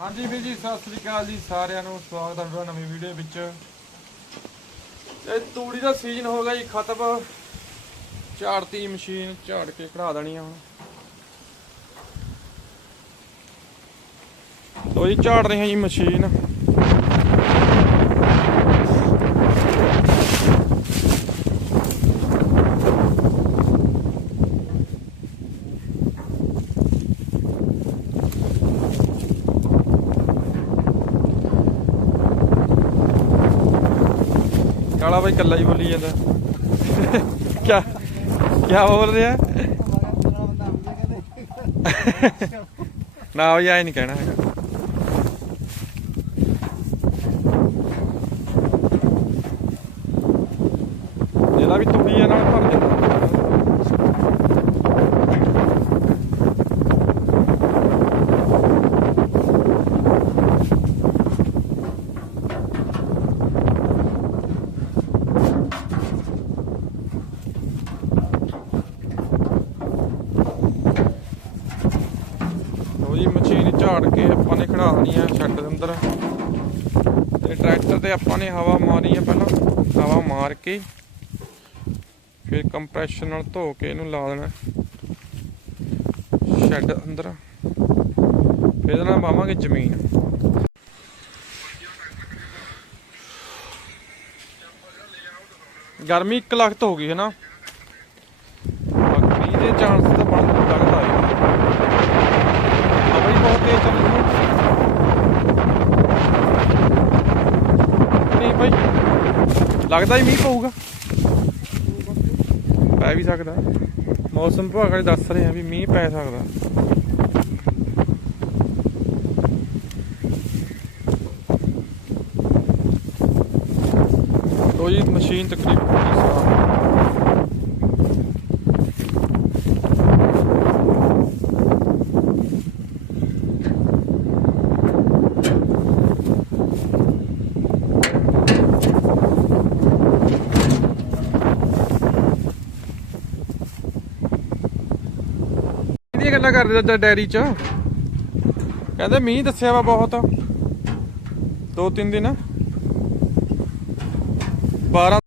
ਹਾਂਜੀ ਵੀਰ ਜੀ, ਸਤਿ ਸ੍ਰੀ ਅਕਾਲ ਜੀ, ਸਾਰਿਆਂ ਨੂੰ ਸਵਾਗਤ ਹੈ ਤੁਹਾਡਾ ਨਵੀਂ ਵੀਡੀਓ ਵਿੱਚ। ਇਹ ਤੂੜੀ ਦਾ ਸੀਜ਼ਨ ਹੋ ਗਿਆ ਜੀ, ਖਤਮ। ਝਾੜਤੀ ਮਸ਼ੀਨ ਝਾੜ ਕੇ ਖੜਾ ਦੇਣੀ ਆ ਹੁਣ। ਲੋ ਜੀ, ਝਾੜ ਰਹੇ ਹਾਂ ਜੀ ਮਸ਼ੀਨ। ਕਾਲਾ ਬਾਈ ਕੱਲਾ ਹੀ ਬੋਲੀ ਜਾਂਦਾ। ਕਿਆ ਕਿਆ ਬੋਲ ਰਿਹਾ? ਨਾ ਉਹ ਆਈ ਨਹੀਂ ਕਹਿਣਾ ਹੈਗਾ। ਜਿਹੜਾ ਵੀ ਤੂੜੀ ਆ ਨਾਲ ਭਰ ਜਾਂਦਾ ਲੋ ਜੀ ਮਸ਼ੀਨ ਕੇ ਆਪਾਂ ਨੇ ਖੜਾ ਦੇਣੀ ਆ ਛੱਡ ਦੇ ਅੰਦਰ। ਤੇ ਟਰੈਕਟਰ ਤੇ ਆਪਾਂ ਨੇ ਹਵਾ ਮਾਰੀ ਆ ਪਹਿਲਾਂ। ਹਵਾ ਮਾਰ ਕੇ ਫਿਰ ਕੰਪਰੈਸ਼ਰ ਨਾਲ ਧੋ ਕੇ ਇਹਨੂੰ ਲਾ ਦੇਣਾ ਸ਼ੈੱਡ ਅੰਦਰ। ਫਿਰ ਇਹਦੇ ਨਾਲ ਪਾਵਾਂਗੇ ਜ਼ਮੀਨ। ਗਰਮੀ 1 ਲੱਖ ਤੋਂ ਹੋ ਗਈ ਹੈ ਨਾ। ਬਾਕੀ ਦੇ ਚਾਂਸ ਤਾਂ ਬਣ ਲੱਗਦਾ ਹੈ ਹਵਾ ਹੀ ਨਹੀਂ ਭਾਈ ਲੱਗਦਾ ਹੀ ਮੀਂਹ ਪਊਗਾ। ਪੈ ਵੀ ਸਕਦਾ। ਮੌਸਮ ਵਿਭਾਗ ਵਾਲੇ ਦੱਸ ਰਹੇ ਆ ਵੀ ਮੀਂਹ ਪੈ ਸਕਦਾ। ਲੋ ਜੀ, ਮਸ਼ੀਨ ਤਕਰੀਬਨ ਸਾਫ਼ ਗੱਲਾਂ ਕਰਦੇ ਤਾਂ ਡੈਰੀ ਚ। ਕਹਿੰਦੇ ਮੀਂਹ ਦੱਸਿਆ ਵਾ ਬਹੁਤ। ਦੋ ਤਿੰਨ ਦਿਨ। 12